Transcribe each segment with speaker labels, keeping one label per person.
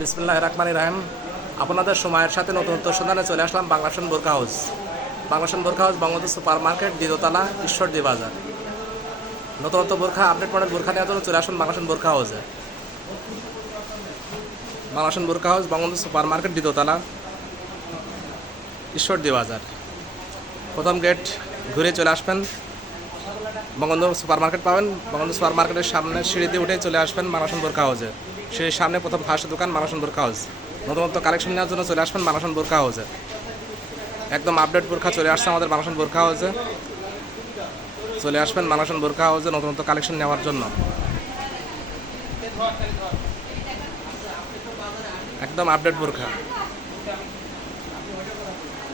Speaker 1: বিসমুল্লাহ রহমান রাহিম। আপনাদের সময়ের সাথে নতুনত্ব সন্ধানে চলে আসলাম বাংলাদেশন বোরখা হাউস। বাংলাদেশন বোরখা হাউস বঙ্গবন্ধু সুপার মার্কেট দ্বিতীয়তলা ঈশ্বরদী বাজার। নতুনত্ব বোরখা আপডেট মডেল বোরখা নেওয়ার জন্য চলে আসুন বাংলাদেশন বোরখা হাউসে। বাংলাদেশন বোরখা হাউস বঙ্গবন্ধু সুপার মার্কেট দ্বিতীয়তলা ঈশ্বরদী বাজার। প্রথম গেট ঘুরে চলে আসবেন। বঙ্গবন্ধু সুপার মার্কেট পাবেন। বঙ্গবন্ধু সুপার মার্কেটের সামনে সিঁড়িতে উঠে চলে আসবেন মানসন বোরখা হাউসে। সিঁড়ির সামনে প্রথম ফার্স্ট দোকান মানসন বোরখা হাউস। নতুনত্ব কালেকশন নেওয়ার জন্য চলে আসবেন মানসন বোরখা হাউসে। একদম আপডেট বোরখা চলে আসছে আমাদের মানসন বোরখা হাউসে। চলে আসবেন মানসন বোরখা হাউসে নতুনত্ব কালেকশন নেওয়ার জন্য। একদম আপডেট বোরখা।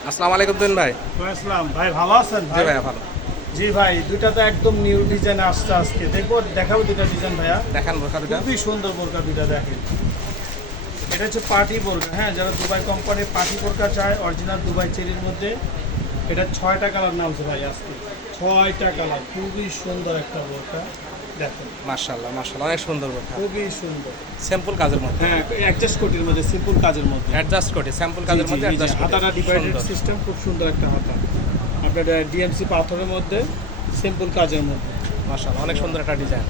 Speaker 1: আসসালামু আলাইকুম দিন ভাই।
Speaker 2: আসসালাম। ভাই ভালো আছেন?
Speaker 1: জি
Speaker 2: ভাই
Speaker 1: ভালো।
Speaker 2: জি ভাই দুইটা তো একদম নিউ ডিজাইন আসছে আজকে। দেখব দেখাবো দুইটা ডিজাইন ভাইয়া।
Speaker 1: দেখান বোরখা দুটা
Speaker 2: খুবই সুন্দর বোরকা দুইটা দেখেন। এটা হচ্ছে পার্টি বোরকা হ্যাঁ যারা দুবাই কোম্পানির পার্টি বোরকা চায় অরিজিনাল দুবাই চেরির মধ্যে এটা ছয়টা কালার নামছে ভাই আজকে। ছয়টা কালার খুবই সুন্দর একটা বোরকা দেখেন।
Speaker 1: মার্শাল্লাহ মার্শাল্লাহ অনেক সুন্দর বোরখা।
Speaker 2: খুবই সুন্দর।
Speaker 1: সিম্পল কাজের মধ্যে।
Speaker 2: হ্যাঁ অ্যাডজাস্ট কোটির মধ্যে সিম্পল কাজের মধ্যে।
Speaker 1: অ্যাডজাস্ট করি স্যাম্পল কাজের মধ্যে
Speaker 2: জি, জি।
Speaker 1: অ্যাডজাস্ট
Speaker 2: হাতাটা ডিভাইডেড সিস্টেম খুব সুন্দর একটা হাতা। আপনার ডিএমসি পাথরের মধ্যে সিম্পল কাজের মধ্যে।
Speaker 1: মাশাআল্লাহ অনেক সুন্দর একটা ডিজাইন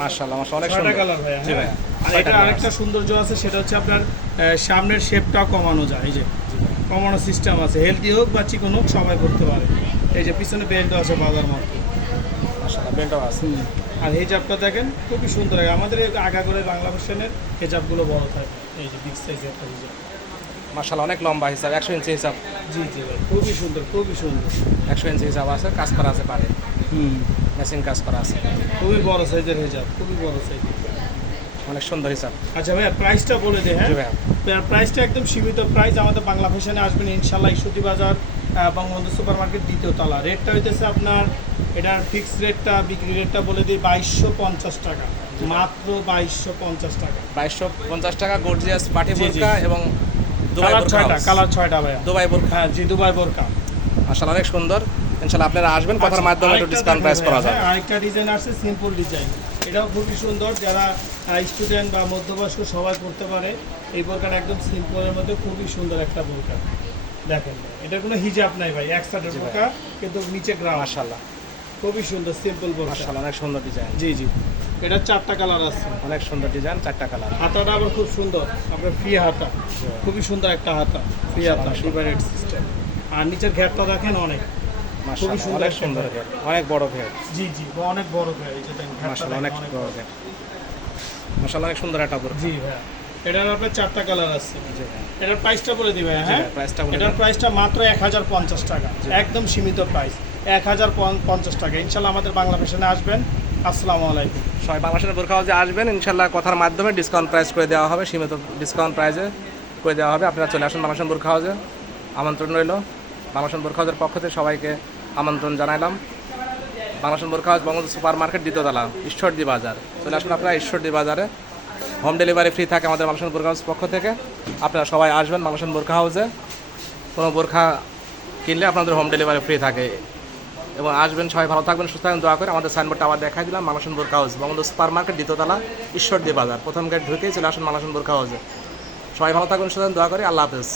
Speaker 1: মাশাআল্লাহ মাশাআল্লাহ অনেক সুন্দর।
Speaker 2: কালার ভাইয়া
Speaker 1: জি
Speaker 2: হ্যাঁ।
Speaker 1: ভাইয়া
Speaker 2: আর এটা আরেকটা। সৌন্দর্য আছে সেটা হচ্ছে আপনার সামনের শেপটাও কমানো যায় এই যে। কমানো সিস্টেম আছে হেলদি হোক বা চিকন হোক সবাই করতে পারে। এই যে পিছনে বেল্টও আছে বাজার মতো।
Speaker 1: মাশাআল্লাহ বেল্টও আছে।
Speaker 2: আর হেজাবটা দেখেন খুবই সুন্দর লাগে। আমাদের আগা করে বাংলা ভার্সনের হেজাবগুলো বড় থাকে। এই যে বিগ সাইজ একটা হেজাব।
Speaker 1: মাশাআল্লাহ অনেক লম্বা হিসাব একশো ইঞ্চি হিসাব।
Speaker 2: জি জি খুবই সুন্দর খুবই সুন্দর।
Speaker 1: একশো ইঞ্চি হিসাব আছে কাজ করা আছে পারে।
Speaker 2: হুম।
Speaker 1: মেশিন কাজ করা আছে।
Speaker 2: খুবই বড় সাইজের হিসাব খুবই বড় সাইজের।
Speaker 1: অনেক সুন্দর হিসাব।
Speaker 2: আচ্ছা ভাইয়া প্রাইসটা বলে দে হ্যাঁ? প্রাইসটা একদম সীমিত প্রাইস আমাদের বাংলা ফ্যাশনে আসবেন ইনশাল্লাহ ইস্যুতি বাজার বঙ্গবন্ধু সুপার মার্কেট দ্বিতীয় তলা। রেটটা হইতেছে আপনার এটার ফিক্স রেটটা বিক্রি রেটটা বলে দিই বাইশশো পঞ্চাশ টাকা। মাত্র বাইশশো পঞ্চাশ টাকা।
Speaker 1: বাইশশো পঞ্চাশ টাকা গর্জিয়াস পাটি
Speaker 2: জি।
Speaker 1: এবং দুবাই
Speaker 2: ছয়টা কালার ছয়টা ভাইয়া।
Speaker 1: দুবাই বোরখা।
Speaker 2: হ্যাঁ জি দুবাই বোরকা
Speaker 1: মাশাআল্লাহ অনেক সুন্দর। ইনশাআল্লাহ আপনারা আসবেন কথার
Speaker 2: আচ্ছা,
Speaker 1: মাধ্যমে একটু ডিসকাউন্ট প্রাইস করা যাবে।
Speaker 2: হ্যাঁ, আরেকটা ডিজাইন আছে সিম্পল ডিজাইন এটাও খুবই সুন্দর যারা স্টুডেন্ট বা মধ্যবয়স্ক সবাই করতে পারে এই বোরকাটা একদম সিম্পলের মধ্যে খুবই সুন্দর একটা বোরকা দেখেন এটা কোনো হিজাব নাই ভাই এক সাইডের বোরকা কিন্তু নিচে গ্রাম
Speaker 1: মাশাআল্লাহ।
Speaker 2: খুবই সুন্দর সিম্পল বোরকা
Speaker 1: মাশাআল্লাহ অনেক সুন্দর ডিজাইন
Speaker 2: জি জি। এটা চারটা কালার আছে।
Speaker 1: অনেক সুন্দর ডিজাইন চারটা কালার।
Speaker 2: হাতাটা আবার খুব সুন্দর। আপনার ফ্রি হাতা। খুবই সুন্দর একটা হাতা। ফ্রি হাতা ডিভাইডেড সিস্টেম আর নিচের ঘ্যাটটা দেখেন অনেক।
Speaker 1: মাশাআল্লাহ
Speaker 2: সুন্দর
Speaker 1: অনেক সুন্দর।
Speaker 2: ঘের,
Speaker 1: অনেক বড় ঘের।
Speaker 2: জি জি অনেক বড় ঘ্যাট এই যে দেখেন
Speaker 1: অনেক বড় ঘের। মাশাআল্লাহ অনেক সুন্দর একটা
Speaker 2: জি ভাইয়া। এটার আপনার চারটা কালার আছে। এটার প্রাইসটা বলে দিবে হ্যাঁ?
Speaker 1: প্রাইসটা
Speaker 2: এটার প্রাইসটা মাত্র এক হাজার পঞ্চাশ টাকা। একদম সীমিত প্রাইস এক হাজার পঞ্চাশ টাকা। ইনশাল্লাহ আমাদের বাংলা ফ্যাশনে আসবেন। আসসালামু আলাইকুম।
Speaker 1: সবাই বাংলাদেশের বোরখা হাউসে আসবেন ইনশাল্লাহ কথার মাধ্যমে ডিসকাউন্ট প্রাইস করে দেওয়া হবে, সীমিত ডিসকাউন্ট প্রাইসে করে দেওয়া হবে। আপনারা চলে আসুন বাংলাদেশের বোরখা হাউসে আমন্ত্রণ রইল। বাংলাদেশের বোরখা হাউসের পক্ষ থেকে সবাইকে আমন্ত্রণ জানাইলাম। বাংলাদেশের বোরখা হাউস বঙ্গবন্ধু সুপার মার্কেট দ্বিতীয়তলা ঈশ্বরদী বাজার। চলে আসুন আপনারা ঈশ্বরদী বাজারে। হোম ডেলিভারি ফ্রি থাকে আমাদের বাংলাদেশের বোরখা হাউস পক্ষ থেকে। আপনারা সবাই আসবেন বাংলাদেশের বোরখা হাউসে কোনো বোরখা কিনলে আপনাদের হোম ডেলিভারি ফ্রি থাকে। এবং আসবেন সবাই ভালো থাকবেন, সুস্থ থাকবেন, দোয়া করে আমাদের সাইনবোর্ডটা আবার দেখাই দিলাম মানসন বোরখা হাউস বঙ্গবন্ধু সুপার মার্কেট দ্বিতীয়তলা ঈশ্বরদী বাজার। প্রথম গেট ঢুকেই চলে আসুন মানসন বোরখা হাউসে সবাই ভালো থাকবেন, সুস্থ দোয়া করে, আল্লাহ হাফেজ।